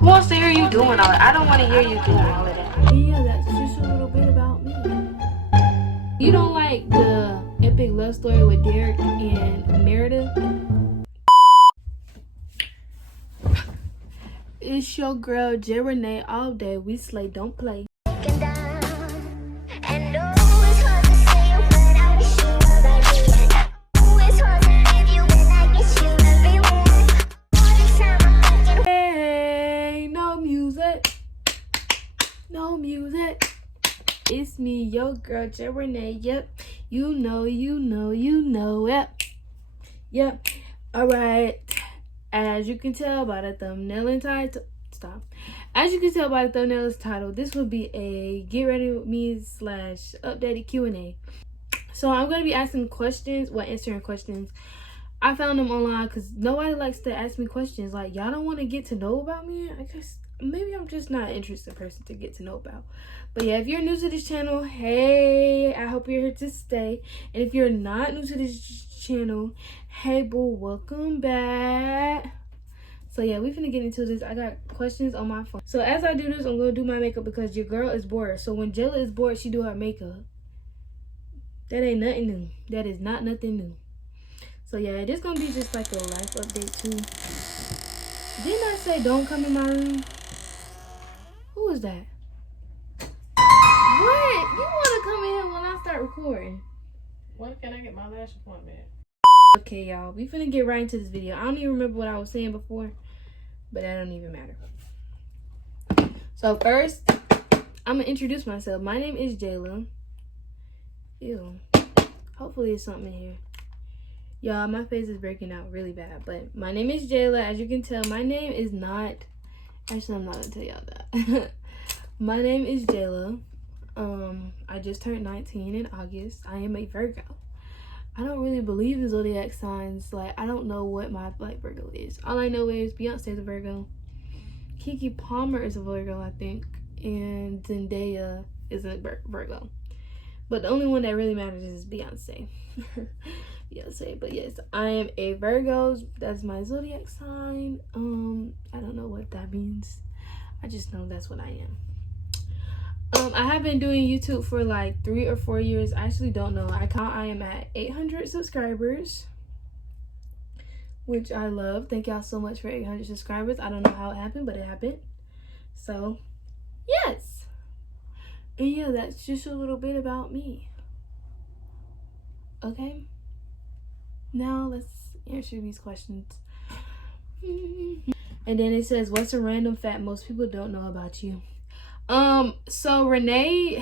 Who wants to hear you doing all that? I don't want to hear you doing all of that. Yeah, that's just a little bit about me. You don't like the epic love story with Derek and Meredith? It's your girl, GRWM, all day. We slay, don't play. Hey, no music. No music. It's me, your girl, GRWM. Yep. You know it. Yep. Alright. As you can tell by the thumbnail and title, As you can tell by the thumbnail and title, this will be a get ready with me / updated Q&A. So I'm gonna be asking questions, answering questions. I found them online because nobody likes to ask me questions. Like, y'all don't want to get to know about me. I guess maybe I'm just not an interested person to get to know about. But yeah, if you're new to this channel, hey, I hope you're here to stay. And if you're not new to this channel, hey boo, welcome back. So yeah, we finna get into this. I got questions on my phone. So as I do this, I'm gonna do my makeup because your girl is bored. So when Jayla is bored, she do her makeup. That ain't nothing new. That is not nothing new. So yeah, this gonna be just like a life update too. Didn't I say don't come in my room? Who is that? What? You wanna come in here when I start recording? When can I get my lash appointment? Okay, y'all, we finna get right into this video. I don't even remember what I was saying before, but that don't even matter. So first, I'm gonna introduce myself. My name is Jayla. Ew. Hopefully it's something in here. Y'all, my face is breaking out really bad, but my name is Jayla. As you can tell, my name is not... Actually, I'm not gonna tell y'all that. My name is Jayla. I just turned 19 in August. I am a Virgo. I don't really believe in zodiac signs. Like, I don't know what my Virgo is. All I know is Beyonce's a Virgo. Keke Palmer is a Virgo, I think. And Zendaya is a Virgo. But the only one that really matters is Beyonce. Beyonce. But yes, I am a Virgo. That's my zodiac sign. I don't know what that means. I just know that's what I am. I have been doing YouTube for like 3 or 4 years. I actually don't know. I am at 800 subscribers, which I love. Thank y'all so much for 800 subscribers. I don't know how it happened, but it happened. So, yes. And yeah, that's just a little bit about me. Okay? Now, let's answer these questions. And then it says, what's a random fact most people don't know about you? So Renee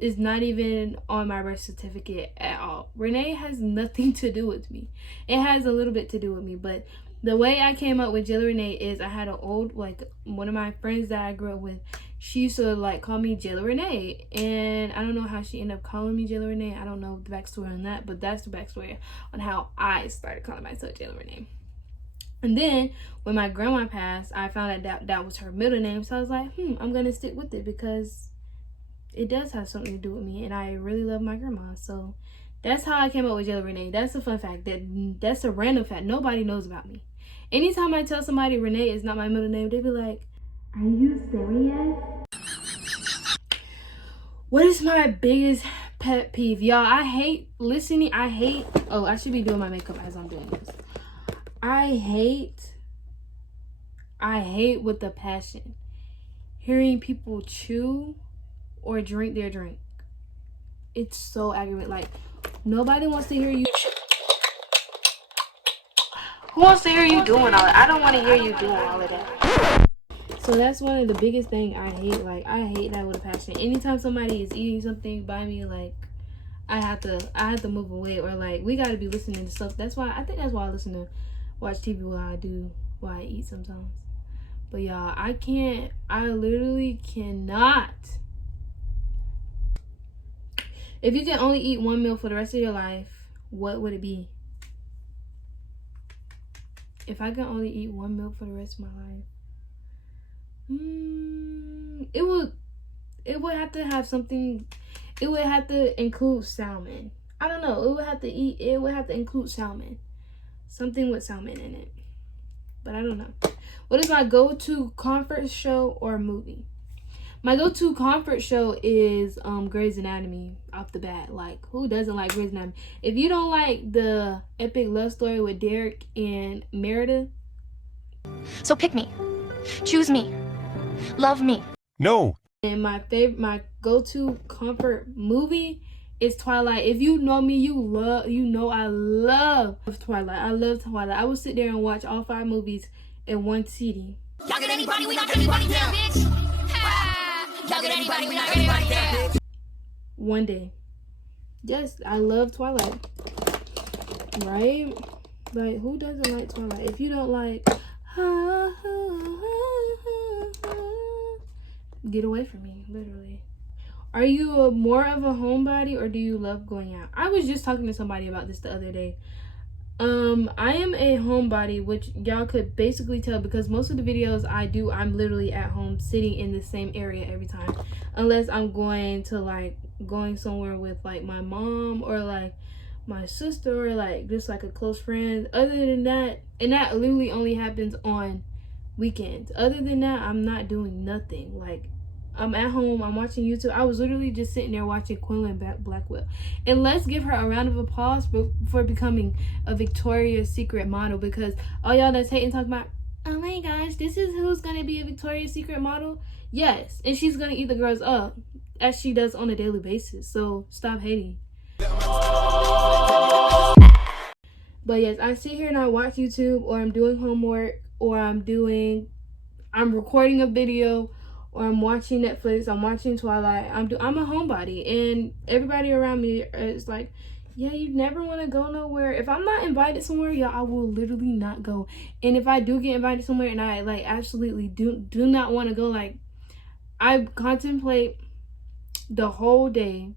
is not even on my birth certificate at all. Renee has nothing to do with me. It has a little bit to do with me, but the way I came up with Jayla Renee is I had an old, one of my friends that I grew up with, she used to call me Jayla Renee, and I don't know how she ended up calling me Jayla Renee. I don't know the backstory on that, but that's the backstory on how I started calling myself Jayla Renee. And then when my grandma passed, I found out that was her middle name. So I was like, I'm gonna stick with it because it does have something to do with me, and I really love my grandma. So that's how I came up with Jayla Renee. That's a fun fact. That's a random fact. Nobody knows about me. Anytime I tell somebody Renee is not my middle name, they be like, "Are you serious?" What is my biggest pet peeve, y'all? I hate listening. Oh, I should be doing my makeup as I'm doing this. I hate with a passion hearing people chew or drink their drink. It's so aggravating. Like, nobody wants to hear you chew. Who wants to hear you doing all that? I don't want to hear you doing all of that. So that's one of the biggest things I hate. Like, I hate that with a passion. Anytime somebody is eating something by me, I have to move away, or we got to be listening to stuff. I think that's why I watch TV while I eat sometimes. But y'all, I literally cannot. If you can only eat one meal for the rest of your life, what would it be? If I can only eat one meal for the rest of my life, it would have to have something. It would have to include salmon. I don't know. It would have to include salmon. Something with salmon in it. but I don't know. What is my go-to comfort show or movie? My go-to comfort show is Grey's Anatomy off the bat. Like, who doesn't like Grey's Anatomy? If you don't like the epic love story with Derek and Meredith. So pick me. Choose me. Love me. No. And my go-to comfort movie is Twilight. If you know me, you know I love Twilight. I love Twilight. I will sit there and watch all 5 movies in one sitting. Y'all get anybody, we not anybody down, bitch. Y'all get anybody, we not anybody down. One day. Yes, I love Twilight. Right? Like, who doesn't like Twilight? If you don't like, get away from me, literally. Are you more of a homebody or do you love going out? I was just talking to somebody about this the other day. I am a homebody, which y'all could basically tell because most of the videos I do, I'm literally at home sitting in the same area every time. Unless I'm going somewhere with like my mom or like my sister or like just like a close friend. Other than that, and that literally only happens on weekends. Other than that, I'm not doing nothing. Like, I'm at home, I'm watching YouTube. I was literally just sitting there watching Quinlan Blackwell. And let's give her a round of applause for becoming a Victoria's Secret model, because all y'all that's hating talking about, oh my gosh, this is who's gonna be a Victoria's Secret model. Yes, and she's gonna eat the girls up as she does on a daily basis. So stop hating. But yes, I sit here and I watch YouTube, or I'm doing homework, or I'm recording a video, or I'm watching Netflix, I'm watching Twilight. I'm a homebody, and everybody around me is like, yeah, you never want to go nowhere. If I'm not invited somewhere, y'all, I will literally not go. And if I do get invited somewhere and I like absolutely do not want to go, like, I contemplate the whole day,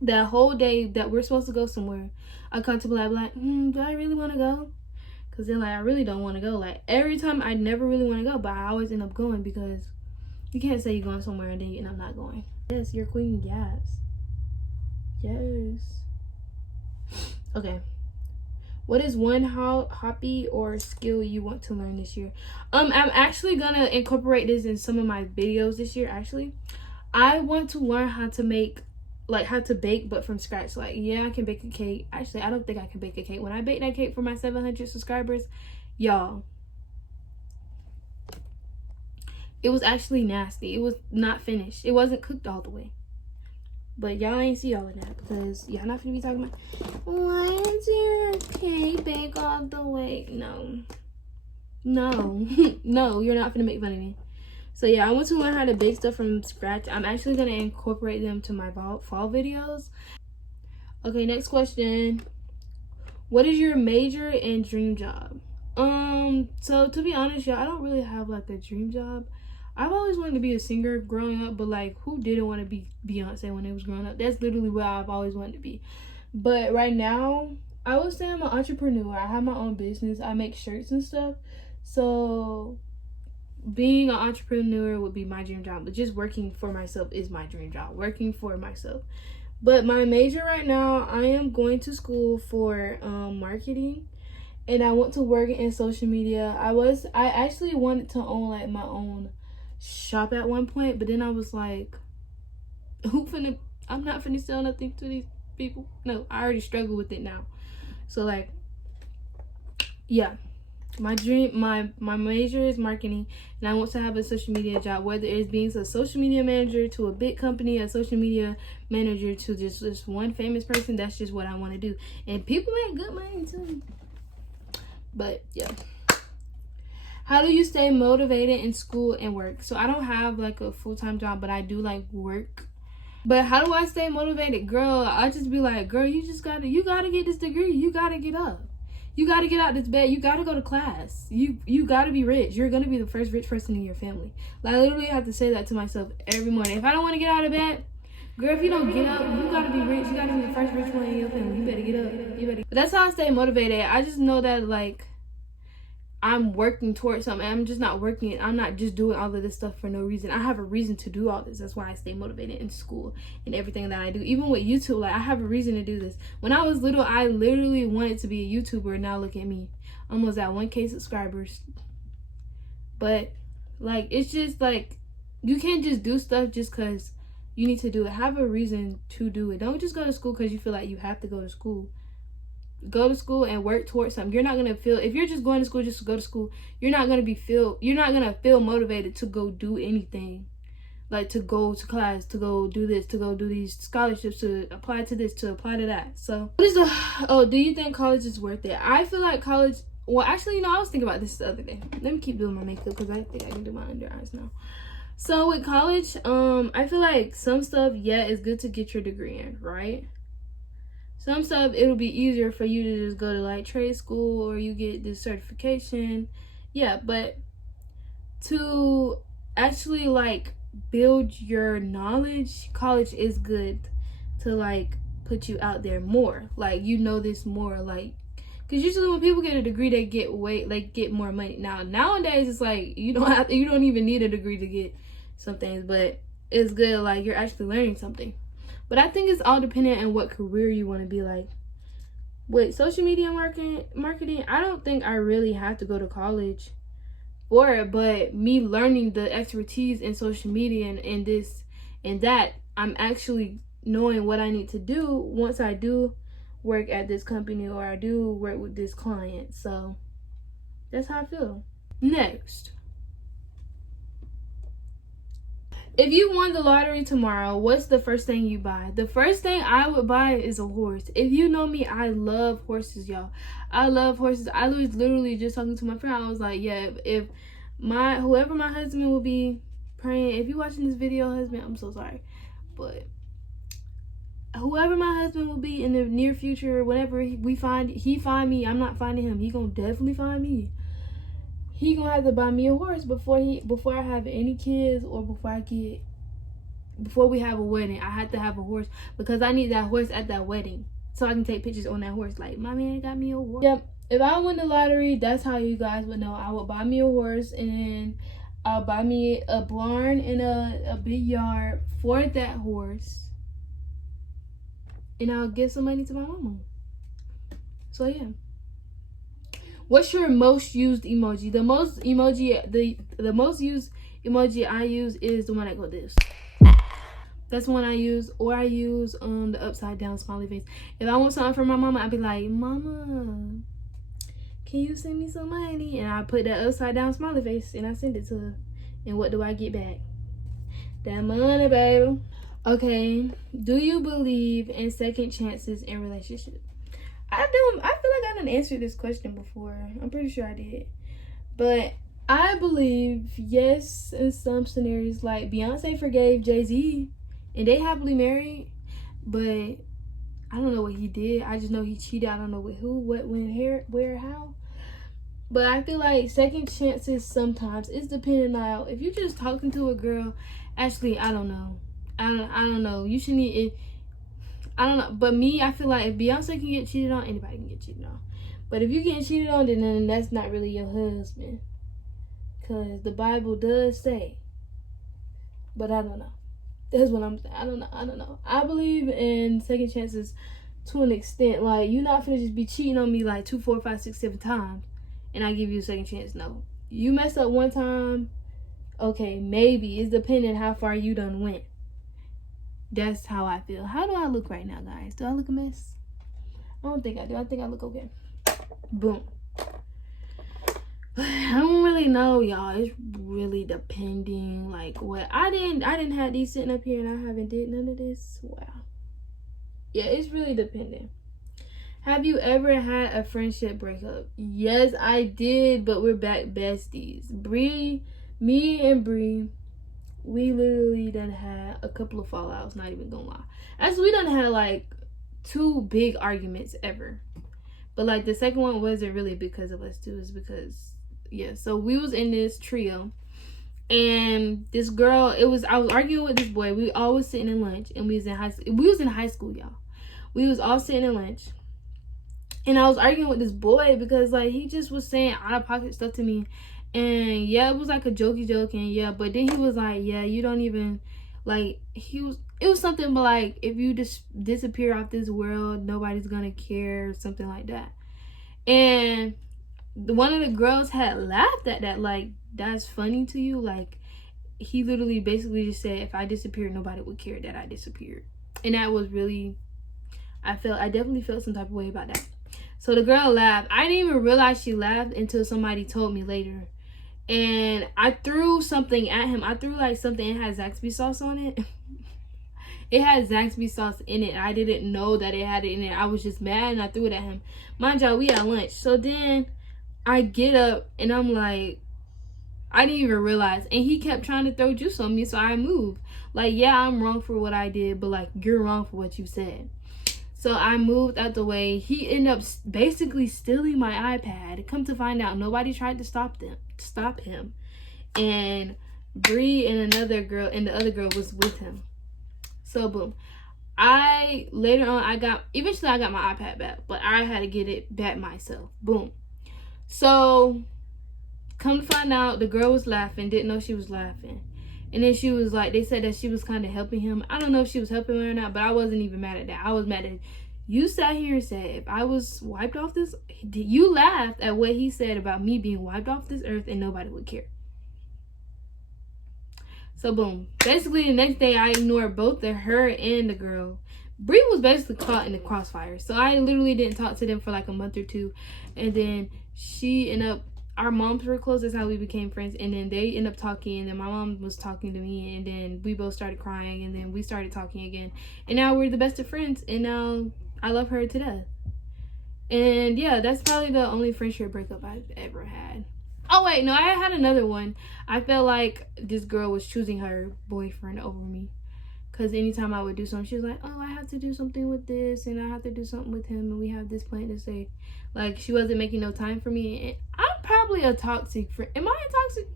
that whole day that we're supposed to go somewhere. I contemplate, like, do I really want to go? Because then, like, I really don't want to go. Like, every time I never really want to go, but I always end up going, because you can't say you're going somewhere and then you end up not going. Yes, you're queen gas. Yes. Okay. What is one hobby or skill you want to learn this year? I'm actually gonna incorporate this in some of my videos this year. Actually, I want to learn how to bake, but from scratch. Like, yeah, I can bake a cake. Actually, I don't think I can bake a cake. When I baked that cake for my 700 subscribers, y'all, it was actually nasty. It was not finished. It wasn't cooked all the way. But y'all ain't see all of that, because y'all not gonna be talking about, why is your cake bake all the way? No. No, you're not gonna make fun of me. So yeah, I want to learn how to bake stuff from scratch. I'm actually gonna incorporate them to my fall videos. Okay, next question. What is your major and dream job? So to be honest, y'all, I don't really have like a dream job. I've always wanted to be a singer growing up, but like, who didn't want to be Beyonce when they was growing up? That's literally what I've always wanted to be. But right now, I would say I'm an entrepreneur. I have my own business. I make shirts and stuff. So being an entrepreneur would be my dream job, but just working for myself is my dream job. Working for myself. But my major right now, I am going to school for marketing, and I want to work in social media. I actually wanted to own like my own shop at one point, but then I was like, I'm not finna sell nothing to these people. No, I already struggle with it now. So like, yeah, my major is marketing, and I want to have a social media job, whether it's being a social media manager to a big company, a social media manager to just this one famous person. That's just what I want to do, and people make good money too. But yeah. How do you stay motivated in school and work? So I don't have like a full-time job, but I do like work. But how do I stay motivated? Girl, I just be like, girl, you gotta get this degree. You gotta get up. You gotta get out this bed. You gotta go to class. You gotta be rich. You're gonna be the first rich person in your family. Like, I literally have to say that to myself every morning. If I don't want to get out of bed, girl, if you don't get up, you gotta be rich. You gotta be the first rich one in your family. You better get up. But that's how I stay motivated. I just know that, like, I'm working towards something. I'm just not working. I'm not just doing all of this stuff for no reason. I have a reason to do all this. That's why I stay motivated in school and everything that I do. Even with YouTube, like, I have a reason to do this. When I was little, I literally wanted to be a YouTuber. Now look at me. Almost at 1K subscribers. But, like, it's just, like, you can't just do stuff just because you need to do it. Have a reason to do it. Don't just go to school because you feel like you have to go to school. Go to school and work towards something. You're not gonna feel, if you're just going to school just to go to school, you're not gonna feel motivated to go do anything, like to go to class, to go do this, to go do these scholarships, to apply to this, to apply to that. So what is do you think college is worth it? I feel like college, well, actually, you know, I was thinking about this the other day. Let me keep doing my makeup because I think I can do my under eyes now. So with college, I feel like some stuff, yeah, it's good to get your degree in, right? Some stuff, it'll be easier for you to just go to, like, trade school, or you get this certification. Yeah, but to actually, like, build your knowledge, college is good to, like, put you out there more. Like, you know this more, like, because usually when people get a degree, they get more money. Nowadays, it's like, you don't even need a degree to get some things, but it's good, like, you're actually learning something. But I think it's all dependent on what career you want to be like. With social media marketing, I don't think I really have to go to college for it. But me learning the expertise in social media and this and that, I'm actually knowing what I need to do once I do work at this company or I do work with this client. So that's how I feel. Next. If you won the lottery tomorrow, what's the first thing you buy? The first thing I would buy is a horse. If you know me, I love horses, y'all. I love horses. I was literally just talking to my friend. I was like, yeah, if whoever my husband will be praying, if you're watching this video, husband, I'm so sorry. But whoever my husband will be in the near future, whenever he find me, I'm not finding him. He gonna definitely find me. He gonna have to buy me a horse before I have any kids, or before we have a wedding. I have to have a horse because I need that horse at that wedding so I can take pictures on that horse. Like, my man got me a horse. Yep. If I win the lottery, that's how you guys would know. I would buy me a horse, and then I'll buy me a barn and a big yard for that horse, and I'll give some money to my mama. So yeah. What's your most used emoji? The most used emoji I use is the one that goes this. That's the one I use, or I use the upside down smiley face. If I want something from my mama, I'd be like, Mama, can you send me some money? And I put that upside down smiley face and I send it to her. And what do I get back? That money, baby. Okay, do you believe in second chances in relationships? I feel like I didn't answer this question before. I'm pretty sure I did. But I believe, yes, in some scenarios. Like, Beyonce forgave Jay-Z and they happily married. But I don't know what he did. I just know he cheated. I don't know with who, what, when, where, how. But I feel like second chances sometimes, it's depending on, if you're just talking to a girl, actually, I don't know. I don't know. You should need it. I don't know, but me, I feel like if Beyonce can get cheated on, anybody can get cheated on. But if you getting cheated on, then that's not really your husband, because the Bible does say. But I don't know. That's what I'm saying. I don't know. I believe in second chances to an extent. Like, you're not finna just be cheating on me like 2, 4, 5, 6, 7 times, and I give you a second chance. No, you mess up one time. Okay, maybe it's depending how far you done went. That's how I feel. How do I look right now, guys? Do I look a mess? I don't think I do. I think I look okay. Boom. I don't really know, y'all. It's really depending. Like, what I didn't have these sitting up here, and I haven't did none of this. Wow. Yeah, it's really depending. Have you ever had a friendship breakup? Yes, I did, but we're back besties. Me and Bree, we literally done had a couple of fallouts, not even gonna lie. Actually, we done had like 2 big arguments ever. But like the second one wasn't really because of us two, it's because, yeah. So we was in this trio, and this girl, I was arguing with this boy. We all was sitting in lunch, and we was in high school, y'all. We was all sitting in lunch, And I was arguing with this boy because like he just was saying out of pocket stuff to me. And yeah, it was like a jokey joke, and yeah, but then he was like, yeah, you don't even like it was something but like if you just disappear off this world, nobody's gonna care, something like that. And one of the girls had laughed at that, like, that's funny to you? Like, he literally basically just said if I disappeared, nobody would care that I disappeared. And that was really, I definitely felt some type of way about that. So the girl laughed. I didn't even realize she laughed until somebody told me later. And I threw something at him. I threw like something, it had Zaxby sauce on it. It had Zaxby sauce in it. I didn't know that it had it in it. I was just mad and I threw it at him. Mind y'all, we had lunch. So then I get up and I'm like, I didn't even realize. And he kept trying to throw juice on me, so I moved. Like, yeah, I'm wrong for what I did, but like, you're wrong for what you said. So I moved out the way. He ended up basically stealing my iPad. Come to find out, nobody tried to stop him. And Bree and the other girl was with him. So boom. Later on, eventually I got my iPad back, but I had to get it back myself. Boom. So come to find out, the girl was laughing, didn't know she was laughing. And then she was like, they said that she was kind of helping him. I don't know if she was helping him or not, but I wasn't even mad at that. I was mad at, you sat here and said, if I was wiped off this, you laughed at what he said about me being wiped off this earth and nobody would care. So boom. Basically the next day I ignored both her and the girl. Bree was basically caught in the crossfire. So I literally didn't talk to them for like a month or two. And then she ended up, our moms were close, that's how we became friends. And then they ended up talking, and then my mom was talking to me, and then we both started crying, and then we started talking again. And now we're the best of friends, and now I love her to death. And yeah, that's probably the only friendship breakup I've ever had. Oh wait, no, I had another one. I felt like this girl was choosing her boyfriend over me. Because anytime I would do something, she was like, oh, I have to do something with this, and I have to do something with him, and we have this plan to say. Like, she wasn't making no time for me. And I'm probably a toxic friend. Am I a toxic?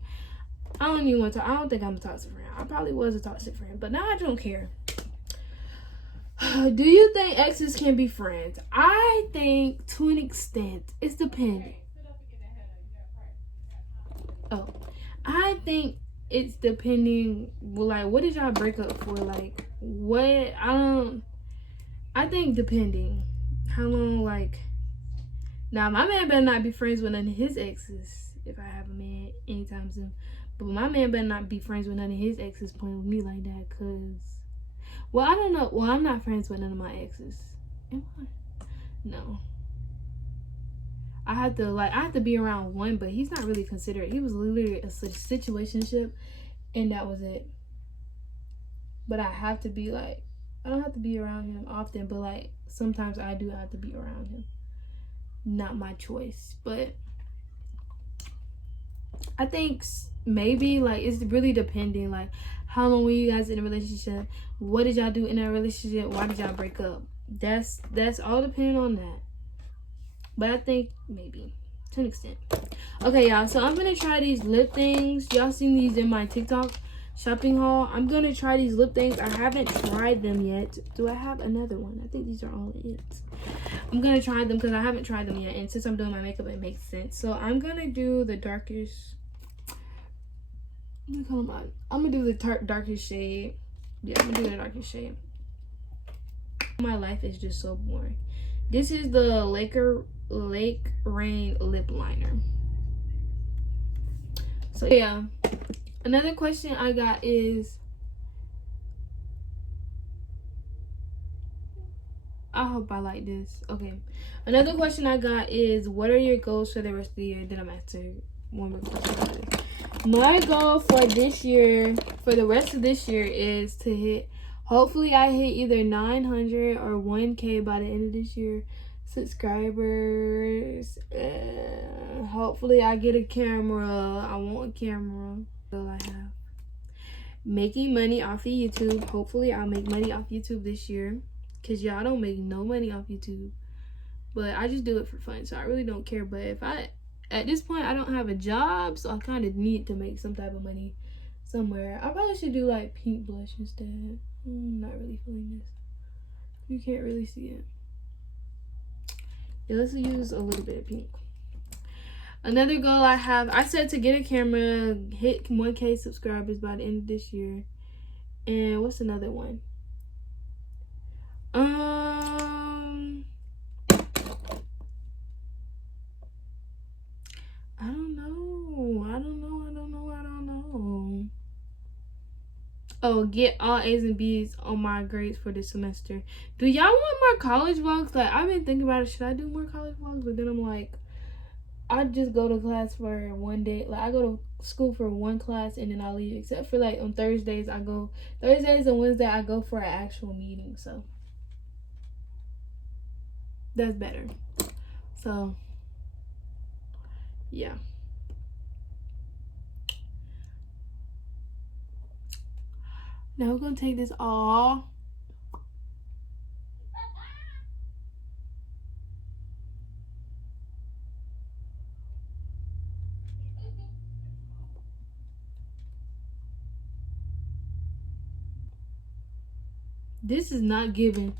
I don't even want to. I don't think I'm a toxic friend. I probably was a toxic friend, but now I don't care. Do you think exes can be friends? I think to an extent. It's dependent. Oh, I think it's depending. Well, like, what did y'all break up for? Like, what? I think depending. How long, like. Now, my man better not be friends with none of his exes if I have a man anytime soon. But my man better not be friends with none of his exes playing with me like that, because, well, I don't know. Well, I'm not friends with none of my exes. Am I? No. I have to be around one, but he's not really considered. He was literally a situationship, and that was it. But I have to be like, I don't have to be around him often, but like, sometimes I do have to be around him. Not my choice, but I think maybe like it's really depending, like how long were you guys in a relationship, what did y'all do in that relationship, why did y'all break up. That's all depending on that. But I think maybe to an extent. Okay, y'all, so I'm gonna try these lip things. Y'all seen these in my TikTok shopping haul. I'm gonna try these lip things. I haven't tried them yet. Do I have another one? I think these are all it. I'm gonna try them because I haven't tried them yet, and since I'm doing my makeup, it makes sense. So I'm gonna do the darkest. I'm gonna do the darkest shade. Yeah, I'm gonna do the darkest shade. My life is just so boring. This is the Lake Rain lip liner. So yeah, another question I got is, I hope I like this. Okay, another question I got is, what are your goals for the rest of the year? Then I'm answering one more question. My goal for this year, for the rest of this year, is to hit, hopefully I hit either 900 or 1K by the end of this year subscribers. Hopefully I get a camera. I want a camera. All I have. Making money off of YouTube. Hopefully I'll make money off YouTube this year, because y'all don't make no money off YouTube, but I just do it for fun, so I really don't care. But if at this point I don't have a job, so I kind of need to make some type of money somewhere. I probably should do like pink blush instead. I'm not really feeling this. You can't really see it. Yeah, let's use a little bit of pink. Another goal I have, I said to get a camera, hit 1K subscribers by the end of this year. And what's another one? I don't know. Oh, get all A's and B's on my grades for this semester. Do y'all want more college vlogs? Like, I've been thinking about it. Should I do more college vlogs? But then I'm like, I just go to class for one day. Like, I go to school for one class and then I leave. Except for like on Thursdays, Thursdays and Wednesday I go for an actual meeting. So that's better. So yeah. Now we're gonna take this off. This is not giving.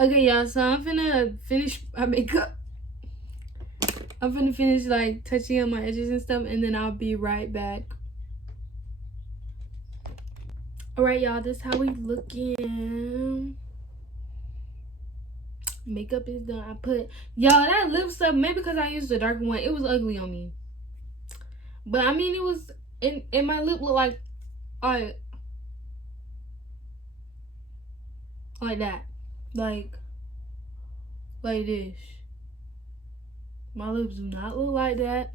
Okay, y'all, so I'm finna finish my makeup. I'm finna finish like touching on my edges and stuff, and then I'll be right back. Alright, y'all, this is how we looking. Makeup is done. I put, y'all, that lip stuff, maybe because I used the darker one, it was ugly on me. But I mean, it was, and my lip looked like that. Like this. My lips do not look like that.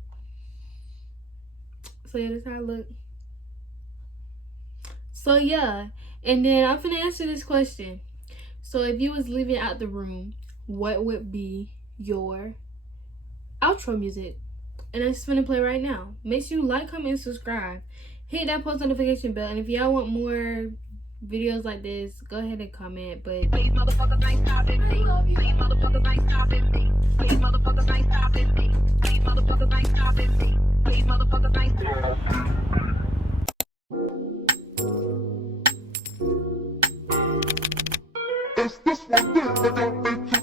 So yeah, that's how I look. So yeah, and then I'm gonna answer this question. So if you was leaving out the room, what would be your outro music? And I'm just gonna play right now. Make sure you like, comment, and subscribe. Hit that post notification bell. And if y'all want more videos like this, go ahead and comment. But These motherfuckers ain't stopping me. These motherfuckers ain't stopping me. These motherfuckers ain't stopping me. These motherfuckers ain't stopping me. These motherfuckers ain't stopping me. Is this one good?